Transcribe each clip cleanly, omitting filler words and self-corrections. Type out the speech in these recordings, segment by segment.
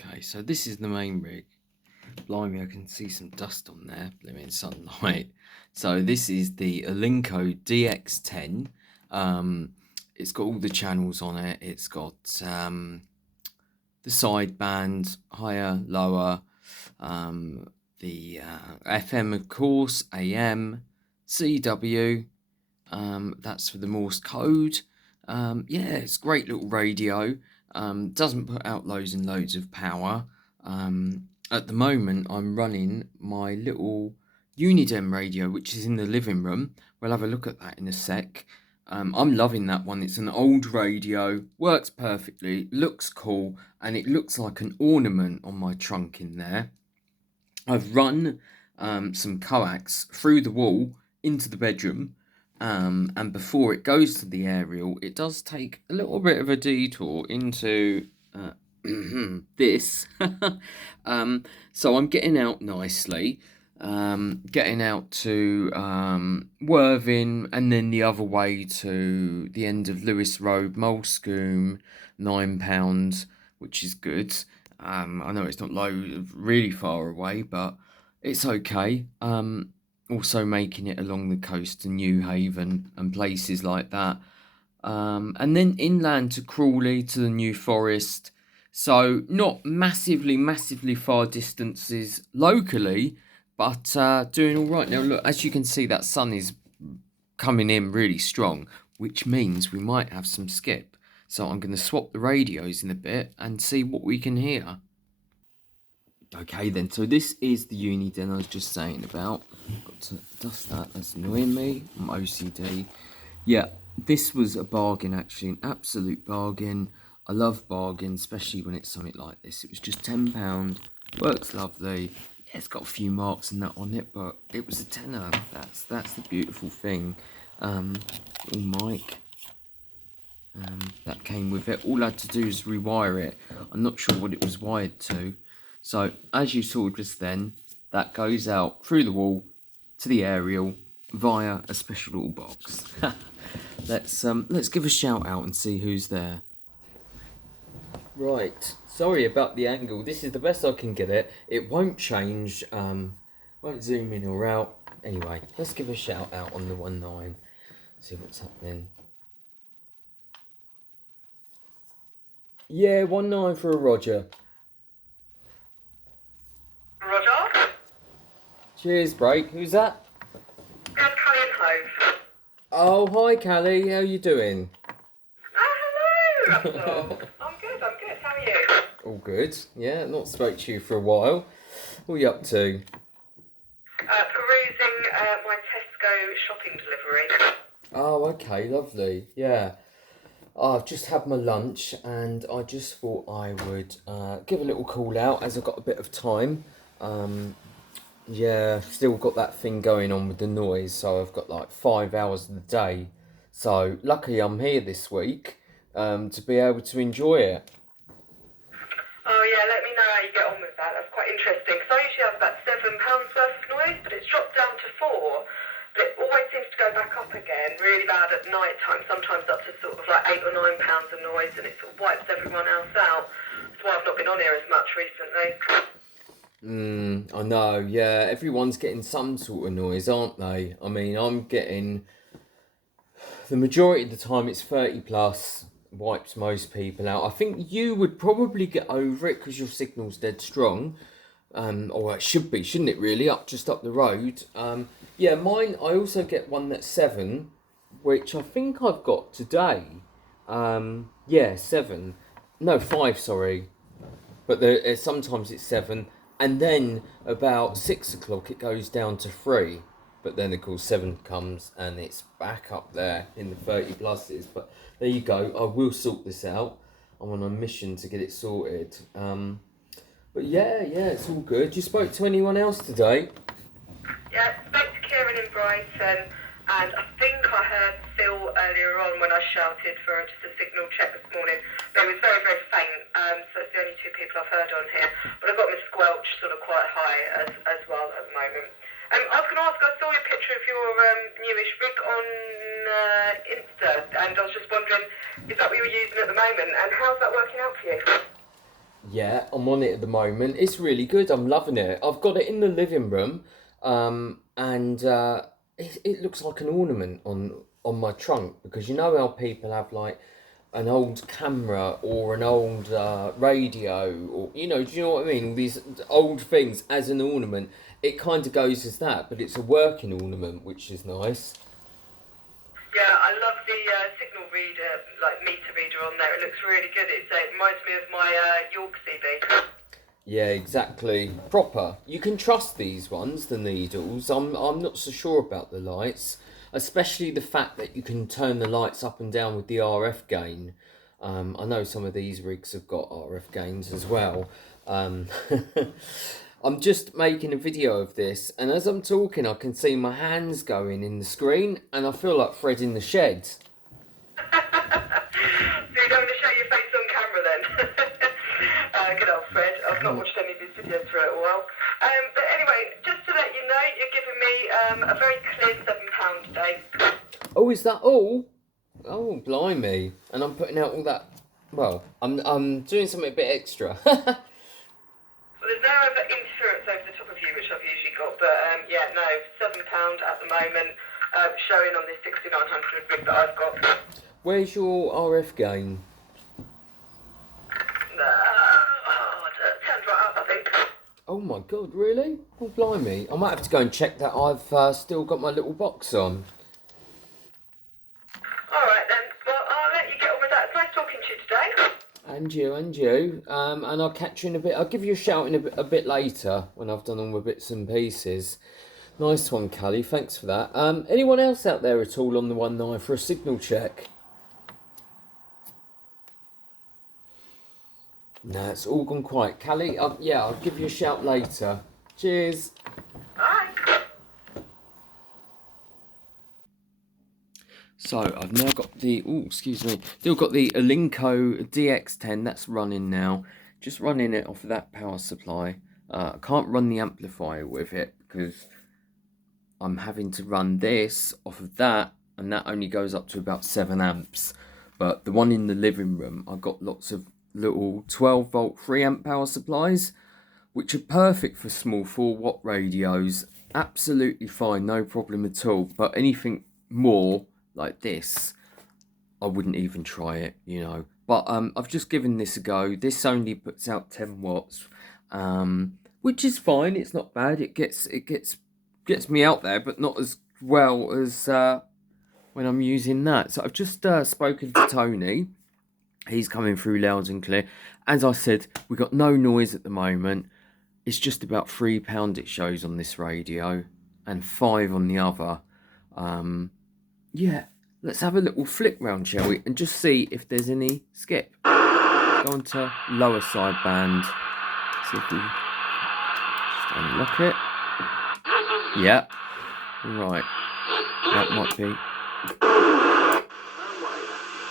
Okay, so this is the main rig. Blimey, I can see some dust on there, blimey sunlight. So this is the Alinco DX10. It's got all the channels on it. It's got the sideband, higher, lower, the FM, of course, AM, CW. That's for the Morse code. It's a great little radio. Doesn't put out loads and loads of power. At the moment, I'm running my little Unidem radio, which is in the living room. We'll have a look at that in a sec. I'm loving that one. It's an old radio, works perfectly, looks cool, and it looks like an ornament on my trunk in there. I've run some coax through the wall into the bedroom, and before it goes to the aerial, it does take a little bit of a detour into this. So I'm getting out nicely, getting out to Worthing, and then the other way to the end of Lewis Road, Molescombe, £9, which is good. I know it's not really far away, but it's okay. Also making it along the coast to New Haven and places like that. And then inland to Crawley to the New Forest. So not massively far distances locally, but doing all right. Now look, as you can see, that sun is coming in really strong, which means we might have some skip. So I'm going to swap the radios in a bit and see what we can hear. Okay then, so this is the Uniden I was just saying about. Got to dust that, that's annoying me. I'm OCD. Yeah, this was a bargain actually, an absolute bargain. I love bargains, especially when it's something like this. It was just £10, works lovely. Yeah, it's got a few marks and that on it, but it was a tenner. That's the beautiful thing. Little mic. That came with it. All I had to do is rewire it. I'm not sure what it was wired to. So as you saw just then, that goes out through the wall to the aerial via a special little box. Let's give a shout out and see who's there. Right, sorry about the angle. This is the best I can get it. It won't change. Won't zoom in or out. Anyway, let's give a shout out on the 19. See what's happening. Yeah, 19 for a Roger. Roger? Cheers, break. Who's that? That's Brighton and Hove. Oh, hi, Callie. How you doing? Oh, hello, Russell. I'm good. How are you? All good. Yeah, not spoke to you for a while. What are you up to? Perusing my Tesco shopping delivery. Oh, okay, lovely. Yeah. I've just had my lunch and I just thought I would give a little call out as I've got a bit of time. Still got that thing going on with the noise, so I've got like 5 hours of the day. So luckily I'm here this week to be able to enjoy it. Oh yeah, let me know how you get on with that. That's quite interesting. So I usually have about £7 worth of noise, but it's dropped down to 4. But it always seems to go back up again, really bad at night time, sometimes up to sort of like £8 or £9 of noise, and it sort of wipes everyone else out. That's why I've not been on here as much recently. I know, yeah, everyone's getting some sort of noise, aren't they? I mean, I'm getting, the majority of the time it's 30 plus, wipes most people out. I think you would probably get over it because your signal's dead strong. Or it should be, shouldn't it really, just up the road. Yeah, mine, I also get one that's 7, which I think I've got today. 7. No, 5, sorry. But sometimes it's 7. And then about 6 o'clock it goes down to 3. But then of course 7 comes and it's back up there in the 30 pluses. But there you go, I will sort this out. I'm on a mission to get it sorted. But yeah, it's all good. You spoke to anyone else today? Yeah, spoke to Kieran in Brighton, and I think I heard Phil earlier on when I shouted for just a signal check this morning. But it was very, very faint, so it's the only 2 people I've heard on here. But I've got my squelch sort of quite high as well at the moment. I was going to ask, I saw a picture of your newish rig on Insta, and I was just wondering, is that what you were using at the moment, and how's that working out for you? Yeah, I'm on it at the moment. It's really good. I'm loving it. I've got it in the living room, and it looks like an ornament on my trunk because you know how people have like an old camera or an old radio or do you know what I mean? These old things as an ornament. It kind of goes as that, but it's a working ornament, which is nice. Yeah, I love the signal reader, like meter reader on there. It looks really good. It reminds me of my York CB. Yeah, exactly. Proper. You can trust these ones, the needles. I'm not so sure about the lights, especially the fact that you can turn the lights up and down with the RF gain. I know some of these rigs have got RF gains as well. Um, I'm just making a video of this, and as I'm talking, I can see my hands going in the screen, and I feel like Fred in the shed. So you don't want to show your face on camera then? Good old Fred. I've not watched any of his videos for a while. But anyway, just to let you know, you're giving me a very clear £7 today. Oh, is that all? Oh, blimey! And I'm putting out all that. Well, I'm doing something a bit extra. Well, there's no other interference over the top of you, which I've usually got. But yeah, no, £7 at the moment, showing on this 6900 rig that I've got. Where's your RF gain? Turned right up, I think. Oh my god, really? Oh, blimey. I might have to go and check that I've still got my little box on. Alright then, well, I'll let you get on with that. It's nice talking to you today. And you, and you. And I'll catch you in a bit. I'll give you a shout in a bit later when I've done all my bits and pieces. Nice one, Callie. Thanks for that. Anyone else out there at all on the 19 for a signal check? No, it's all gone quiet. Callie, yeah, I'll give you a shout later. Cheers. Bye. So I've now got the, still got the Alinco DX10, that's running now. Just running it off of that power supply. I can't run the amplifier with it because I'm having to run this off of that, and that only goes up to about 7 amps. But the one in the living room, I've got lots of little 12 volt 3 amp power supplies, which are perfect for small 4 watt radios. Absolutely fine, no problem at all. But anything more like this, I wouldn't even try it, But I've just given this a go. This only puts out 10 watts, which is fine. It's not bad. It gets me out there, but not as well as when I'm using that. So I've just spoken to Tony. He's coming through loud and clear. As I said, we've got no noise at the moment. It's just about £3 it shows on this radio and 5 on the other. Yeah, let's have a little flick round, shall we? And just see if there's any skip. Go on to lower sideband. See if we just unlock it. Yeah. Right. That might be.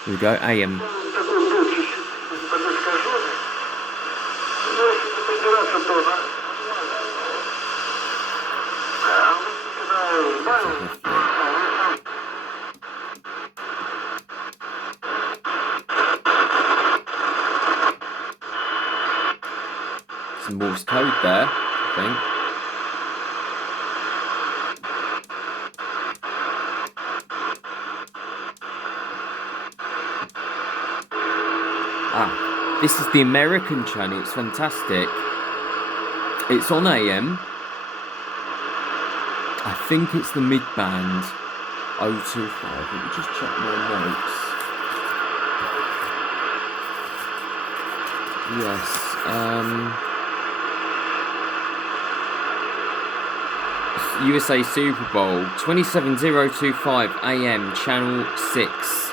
Here we go. AM. Some Morse code there, I think. This is the American channel. It's fantastic. It's on AM. I think it's the mid-band 025. Let me just check my notes. Yes. USA Super Bowl 27025 AM channel 6.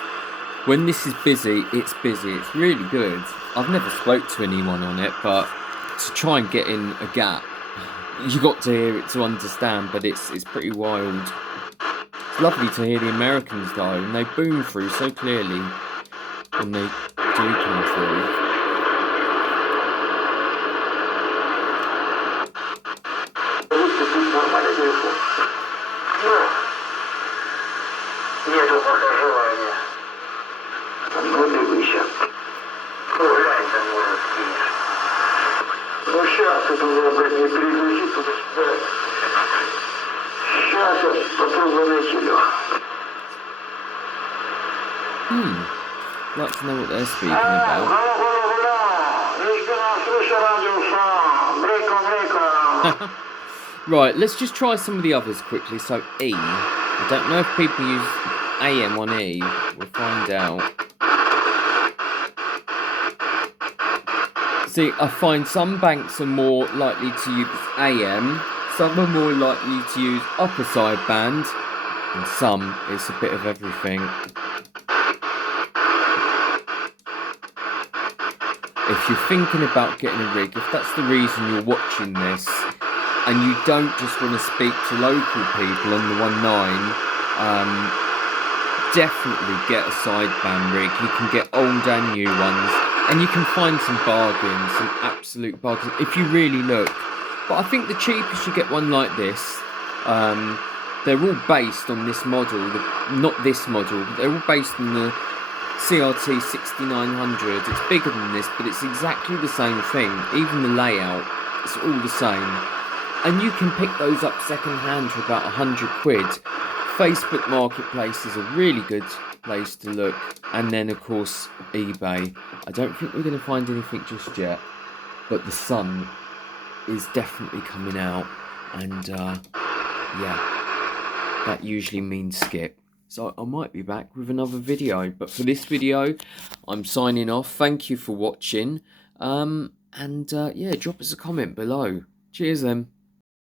When this is busy, it's busy. It's really good. I've never spoke to anyone on it, but to try and get in a gap, you got to hear it to understand, but it's pretty wild. It's lovely to hear the Americans though, and they boom through so clearly when they do come through. Like to know what they're speaking about. Right, let's just try some of the others quickly. So E. I don't know if people use AM on E. We'll find out. See, I find some banks are more likely to use AM, some are more likely to use upper sideband, and some it's a bit of everything. If you're thinking about getting a rig, if that's the reason you're watching this, and you don't just want to speak to local people on the 19, definitely get a sideband rig. You can get old and new ones, and you can find some bargains, some absolute bargains, if you really look. But I think the cheapest you get one like this, they're all based on this model, not this model, but they're all based on the CRT 6900. It's bigger than this, but it's exactly the same thing. Even the layout, it's all the same. And you can pick those up second hand for about 100 quid. Facebook Marketplace is a really good place to look. And then, of course, eBay. I don't think we're going to find anything just yet. But the sun is definitely coming out. And, yeah, that usually means skip. So I might be back with another video. But for this video, I'm signing off. Thank you for watching. Yeah, drop us a comment below. Cheers then.